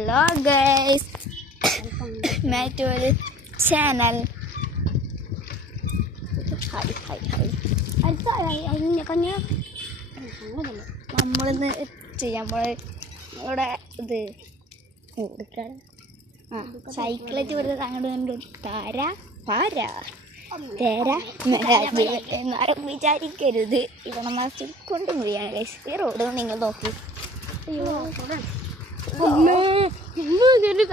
Hello guys, my channel. Hi. നമ്മളിന്ന് ഇവിടെ ഇത് സൈക്കിളായിട്ട് വരുന്നത് അങ്ങോട്ട് എന്നാലും വിചാരിക്കരുത് ഇവിടെ മാസ്റ്റർ കൊണ്ടുപോയാണ് ഗൈസ്. ഈ റോഡ് നിങ്ങൾ നോക്കി.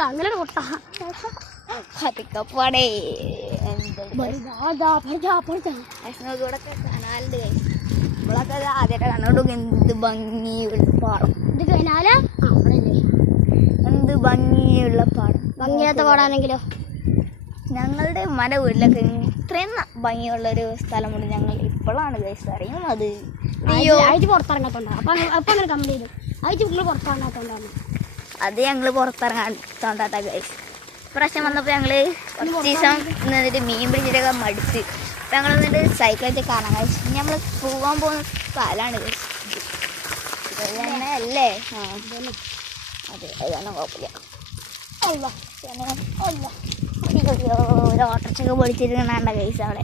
അങ്ങനെ കത്തിക്കപ്പാടേ ഇവിടൊക്കെ കനാലുണ്ട് ഗൈസ്. നമ്മളൊക്കെ ആദ്യമായിട്ട് കണ്ടോണ്ട് എന്ത് ഭംഗിയുള്ള പാടം, എന്ത് ഭംഗിയുള്ള പാടം. ഭംഗിയാത്ത പാടാണെങ്കിലോ ഞങ്ങളുടെ വീട്ടിലൊക്കെ ഇത്രയും ഭംഗിയുള്ളൊരു സ്ഥലമുണ്ട്. ഞങ്ങൾ ഇപ്പോഴാണ് ഗൈസ് അറിയുന്നത്. പുറത്തിറങ്ങാത്തോണ്ടാണ് കംപ്ലീറ്റ് പുറത്തിറങ്ങാത്തോണ്ടാണ് അത് ഞങ്ങൾ പുറത്തിറങ്ങാത്തോണ്ടാത്ത ഗൈസ്. ഇപ്രാവശ്യം വന്നപ്പോൾ ഞങ്ങൾ കുറച്ച് ദിവസം നിന്നിട്ട് മീൻ പിടിച്ചിട്ടൊക്കെ മടുത്ത് അപ്പം ഞങ്ങൾ വന്നിട്ട് സൈക്കിളായിട്ട് കാണാൻ കഴിച്ചു. ഇനി നമ്മൾ പോകാൻ പോകുന്ന സ്ഥലമാണ് ഗൈസ്. ഇത് തന്നെ അല്ലേ? അതെ, അത് തന്നെ കുഴപ്പമില്ല. ഒരു ഓട്ടർച്ചൊക്കെ പൊടിച്ചിരിക്കണ ഗൈസ് അവിടെ.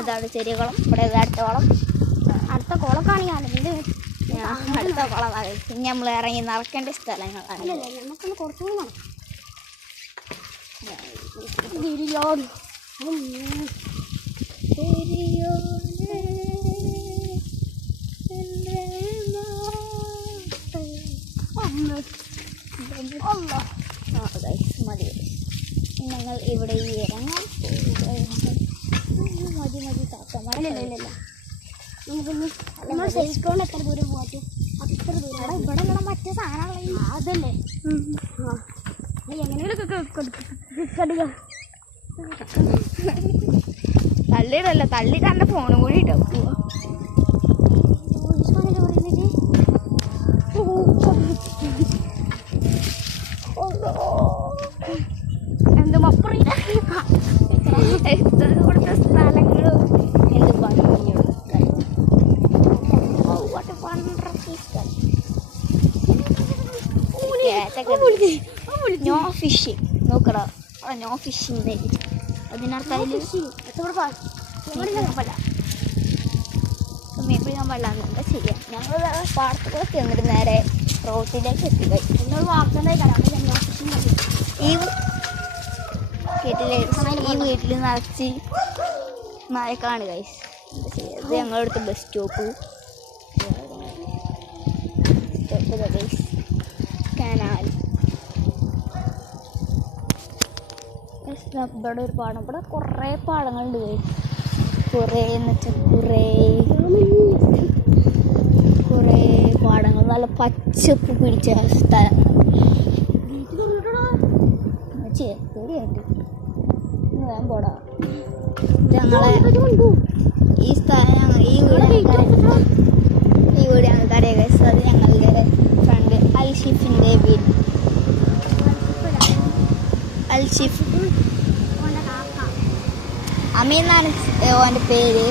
ഇതവിടെ ചെറിയ കുളം, ഇവിടെ അടുത്ത കുളം, അടുത്ത കുളക്കാണെങ്കിൽ അടുത്ത കുളമാണ് ഗൈസ്. ഇനി നമ്മൾ ഇറങ്ങി നടക്കേണ്ട സ്ഥലങ്ങളാണ്. നമുക്കൊന്ന് കുറച്ചുകൂടി മതി. ഞങ്ങൾ ഇവിടെ ഇറങ്ങാൻ മതി താത്തമാരില്ല. നമുക്കൊന്ന് നമ്മൾ സെൽഫോൺ എത്ര ദൂരം പോകാറ്റും അത്ര ദൂരം ഇവിടെ ഇവിടെ മറ്റേ സാധനങ്ങൾ അതല്ലേ. തള്ളിയിടല്ല, തള്ളിയിട്ട് എൻ്റെ ഫോണും കൂടി ഇട്ടോ പോവാ. എന്ത് മപ്പറില്ല കൊടുത്ത സ്ഥലങ്ങളും എന്ത് ഭംഗിയുള്ള നോ ഫിഷിങ്. നോക്കടാ, നോ ഫിഷിങ്. അതിനർത്ഥം മീൻ പിടിക്കാൻ പാടില്ല. എന്താ ചെയ്യാം? ഞങ്ങൾ പാടത്തുകളൊക്കെ എന്നിട്ട് നേരെ റോട്ടിലേക്ക് എത്തി. ഈ വീട്ടിൽ നിറച്ച് മഴക്കാണ് ഗൈസ്. എന്താ ചെയ്യുക? ഇത് ഞങ്ങളുടെ അടുത്ത് ബസ് സ്റ്റോപ്പ് ഗൈസ്. കനാൽ ഇവിടെ ഒരു പാടം, ഇവിടെ കുറേ പാടങ്ങളുണ്ട് ഗൈസ്. കുറേ പാടങ്ങൾ, നല്ല പച്ചപ്പ് പിടിച്ച സ്ഥലം. പേടിയായിട്ട് വേഗം പോടാ. ഞങ്ങളെ ഈ സ്ഥലം ഈ വീട് ഞങ്ങൾക്ക് അറിയാം ഗൈസ്. അത് ഞങ്ങളുടെ ഫ്രണ്ട് അൽഷിഫിൻ്റെ വീട്. അൽഷിഫ് അമീൻ എന്നാണ് ഓൻ്റെ പേര്.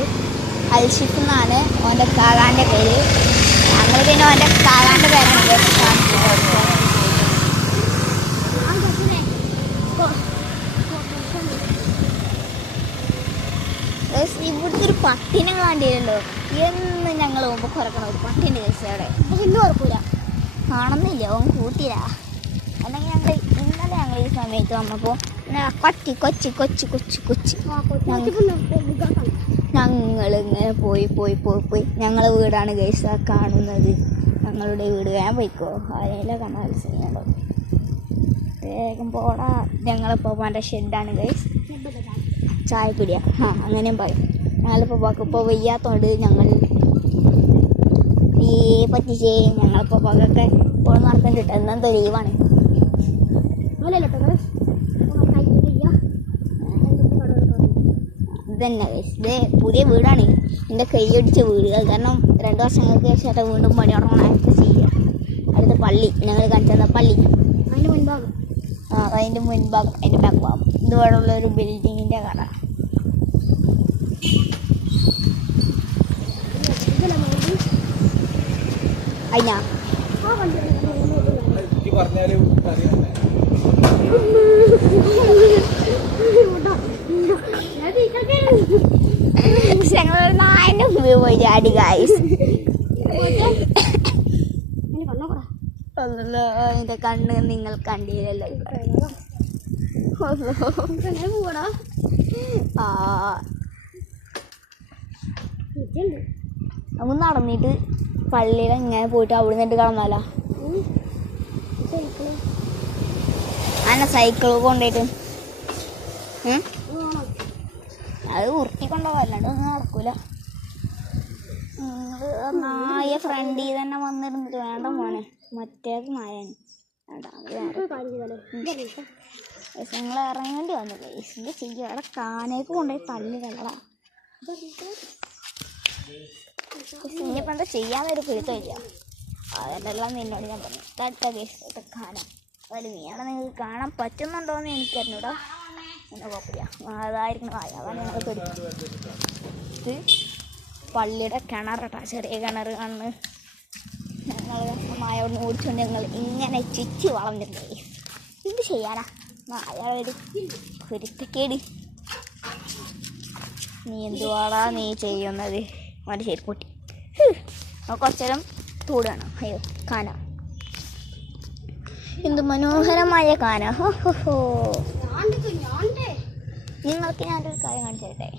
അൽഷിഫ് എന്നാണ് ഓൻ്റെ കാകാൻ്റെ പേര്. ഞങ്ങൾ പിന്നെ ഓൻ്റെ കാകാൻ്റെ പേരാണ് ഇവിടുത്തെ ഒരു പട്ടിനെ കാണ്ടില്ലല്ലോ. എന്ന് ഞങ്ങൾ പോകുമ്പോൾ കുറക്കണം ഒരു പട്ടിൻ്റെ കേസ് അവിടെ. ഇന്ന് കുഴപ്പമില്ല, കാണുന്നില്ല, ഓൻ കൂട്ടില്ല. അല്ലെങ്കിൽ ഇന്നലെ ഞങ്ങൾ ഈ സമയത്ത് വന്നപ്പോൾ കൊച്ചി ഞങ്ങളിങ്ങനെ പോയി ഞങ്ങളെ വീടാണ് ഗൈസ് ആ കാണുന്നത്. ഞങ്ങളുടെ വീട്. വേഗം പോയിക്കോ, ആരെങ്കിലും കാണാൻ ചെയ്യുന്നുണ്ടോ? വേഗം പോടാ. ഞങ്ങളിപ്പോൾ എൻ്റെ ഷെഡാണ് ഗൈസ്. ചായപ്പിടിയാ അങ്ങനെയും പറയും. ഞങ്ങളിപ്പോൾ ഇപ്പോൾ വയ്യാത്തതുകൊണ്ട് ഞങ്ങൾ പറ്റിച്ചേ ഞങ്ങളിപ്പോൾ പകൊക്കെ ഇപ്പോൾ നടത്താൻ കിട്ടും. എന്നെന്തോ ലീവാണ്. ഇതന്നെ ഇത് പുതിയ വീടാണ്, എൻ്റെ കൈയടിച്ച വീട്. അത് കാരണം 2 വർഷങ്ങൾക്ക് ശേഷം വീണ്ടും പണി തുടങ്ങണമായിട്ട് ചെയ്യുക. അടുത്ത പള്ളി ഞങ്ങൾ കാണിച്ചത് പള്ളി. അതിൻ്റെ മുൻഭാഗം അതിൻ്റെ മുൻഭാഗം, അതിൻ്റെ ബാക്ക് ഭാഗം ഇതുപോലുള്ള ഒരു ബിൽഡിങ്ങിൻ്റെ കട. അയ്യാ പറഞ്ഞാലും അറിയാമല്ലേ ഞങ്ങളൊരു നായൻ്റെ മുമ്പിൽ പോയി ചാടി ഗൈസ്. അല്ലല്ലോ അതിൻ്റെ കണ്ണ് നിങ്ങൾ കണ്ടില്ലല്ലോ. ആ നമുക്ക് നടന്നിട്ട് പള്ളിയിൽ ഇങ്ങനെ പോയിട്ട് അവിടെ നിന്നിട്ട് കിടന്നാലോ? അല്ല സൈക്കിൾ കൊണ്ടുപോയിട്ട് അത് ഉരുട്ടിക്കൊണ്ടുപോകാം, അല്ലാണ്ട് ഒന്നും നടക്കൂല. നായ ഫ്രണ്ടിൽ തന്നെ വന്നിരുന്നിട്ട് വേണ്ട മോനെ, മറ്റേത് നായാണ്. ഞങ്ങൾ ഇറങ്ങേണ്ടി വന്നു കേസിൻ്റെ ചെയ്യും. അവിടെ കാനേക്ക് കൊണ്ടുപോയി തള്ളി കളടാ. ഇനിയിപ്പോൾ എന്താ ചെയ്യാന്നൊരു പിടുത്തമില്ല. അതെല്ലാം നിന്നോട് ഞാൻ പറഞ്ഞു തട്ട കേസ് കാന. അതിൽ നീയാണെ നിങ്ങൾക്ക് കാണാൻ പറ്റുന്നുണ്ടോയെന്ന് എനിക്കറിഞ്ഞൂടാ. എന്നെ കുഴപ്പമില്ല, അതായിരിക്കണം നായ. അതാണ് ഞങ്ങൾ പേടിക്കുന്നത്. ഇത് പള്ളിയുടെ കിണറട്ടാ, ചെറിയ കിണർ കണ്ണ്. ഞങ്ങൾ നായോട് ഓടിച്ചുകൊണ്ട് ഞങ്ങൾ ഇങ്ങനെ ചുറ്റി വളർന്നിരുന്നു. എന്ത് ചെയ്യാനാ, നായ ഒരു കുരുത്തക്കേട്. നീ എന്തുവാടാ നീ ചെയ്യുന്നത്? അവൻ്റെ ശരി പൊട്ടി. കുറച്ചു നേരം തോടുകയാണ്. അയ്യോ കാന, എന്ത് മനോഹരമായ കാന. ഹോ ഹോ ഹോ. നിങ്ങൾക്ക് ഞാനൊരു കാര്യം കാണിച്ചു തരട്ടെ.